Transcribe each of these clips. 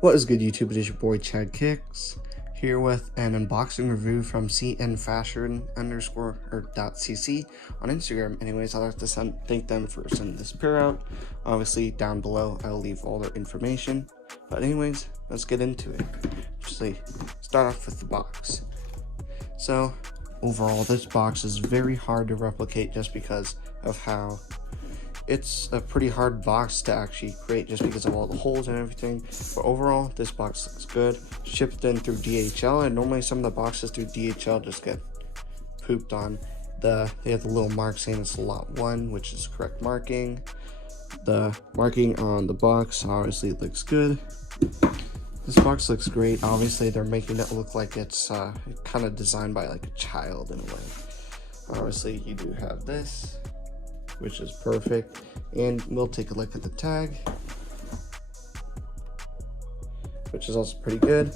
What is good, YouTube? It is your boy Chad Kicks here with an unboxing review from cnfashion _.cc on Instagram. Anyways, I'd like to thank them for sending this pair out. Obviously, down below I'll leave all their information. But anyways, let's get into it. Start off with the box. So overall, this box is very hard to replicate just because of how it's a pretty hard box to actually create just because of all the holes and everything. But overall, this box looks good. Shipped in through DHL, and normally some of the boxes through DHL just get pooped on. They have the little mark saying it's lot 1, which is correct marking. The marking on the box obviously looks good. This box looks great. Obviously, they're making it look like it's kind of designed by like a child in a way. Obviously, you do have this, which is perfect, and we'll take a look at the tag, which is also pretty good.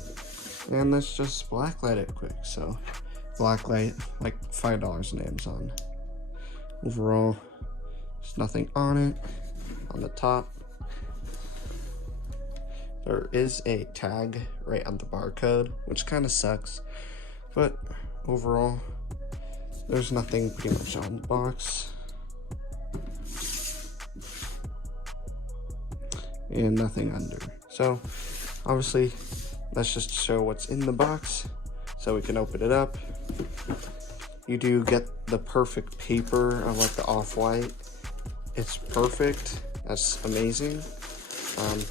And let's just blacklight it quick. So blacklight, like $5 on Amazon. Overall, there's nothing on it. On the top, there is a tag right on the barcode, which kind of sucks, but overall, there's nothing pretty much on the box. And nothing under. So obviously, let's just show what's in the box so we can open it up. You do get the perfect paper of like the off-white. It's perfect. That's amazing. And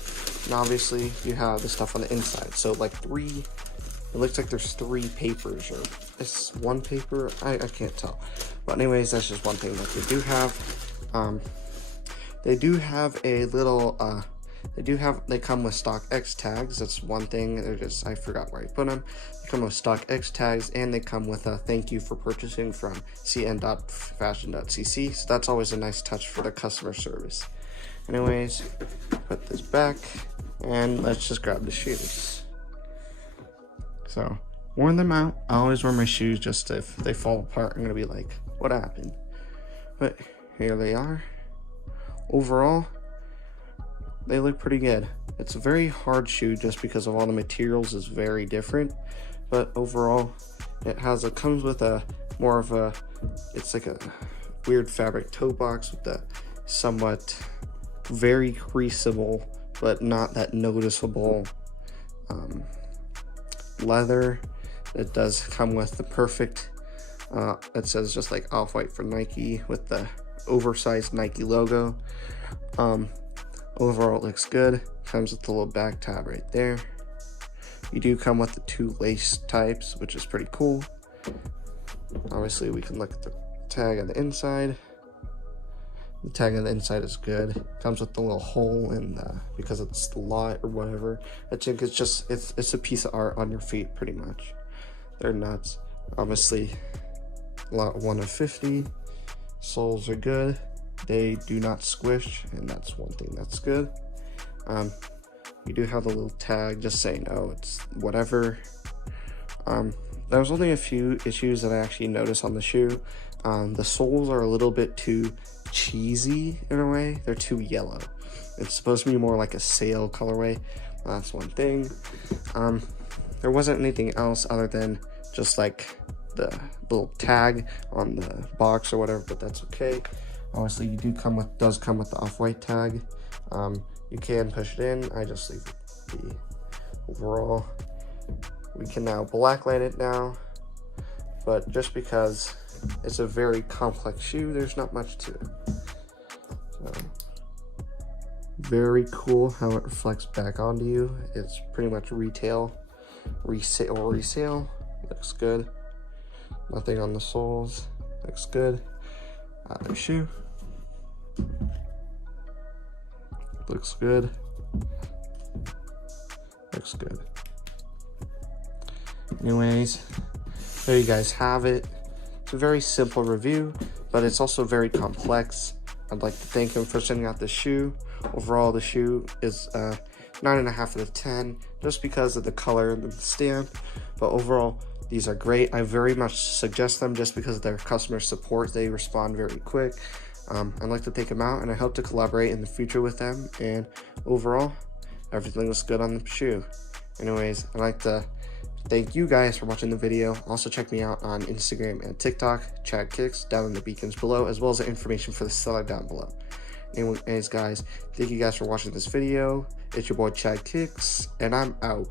obviously you have the stuff on the inside. So like it looks like there's 3 papers, or it's one paper. I can't tell. But anyways, that's just one thing that they do have. They do have a little they come with stock X tags. That's one thing. I forgot where I put them. They come with stock X tags, and they come with a thank you for purchasing from cn.fashion.cc. So that's always a nice touch for the customer service. Anyways, put this back, and let's just grab the shoes. So, worn them out. I always wear my shoes just if they fall apart, I'm gonna be like, what happened? But here they are. Overall, they look pretty good. It's a very hard shoe just because of all the materials is very different, but overall it comes with it's like a weird fabric toe box with the somewhat very creasable but not that noticeable leather. It does come with the perfect it says just like off-white for Nike with the oversized Nike logo. Overall, it looks good. Comes with the little back tab right there. You do come with the 2 lace types, which is pretty cool. Obviously, we can look at the tag on the inside. The tag on the inside is good. Comes with the little hole in because it's the lot or whatever. I think it's a piece of art on your feet, pretty much. They're nuts. Obviously, lot 1 of 50. Soles are good. They do not squish, and that's one thing that's good. You do have a little tag just saying, oh, it's whatever. There's only a few issues that I actually noticed on the shoe. The soles are a little bit too cheesy in a way. They're too yellow. It's supposed to be more like a sail colorway. That's one thing. There wasn't anything else other than just like the little tag on the box or whatever, but that's okay. Obviously, you does come with the off-white tag. You can push it in. I just leave the overall. We can now blacklight it now, but just because it's a very complex shoe, there's not much to it. So, very cool how it reflects back onto you. It's pretty much resale. Looks good. Nothing on the soles. Looks good. Other shoe. Looks good. Looks good. Anyways, there you guys have it. It's a very simple review, but it's also very complex. I'd like to thank him for sending out the shoe. Overall, the shoe is 9.5 out of 10, just because of the color and the stamp. But overall, these are great. I very much suggest them just because of their customer support. They respond very quick. I'd like to take them out, and I hope to collaborate in the future with them. And overall, everything looks good on the shoe. Anyways, I'd like to thank you guys for watching the video. Also check me out on Instagram and TikTok, Chad Kicks, down in the beacons below, as well as the information for the seller down below. Anyways guys, thank you guys for watching this video. It's your boy Chad Kicks, and I'm out.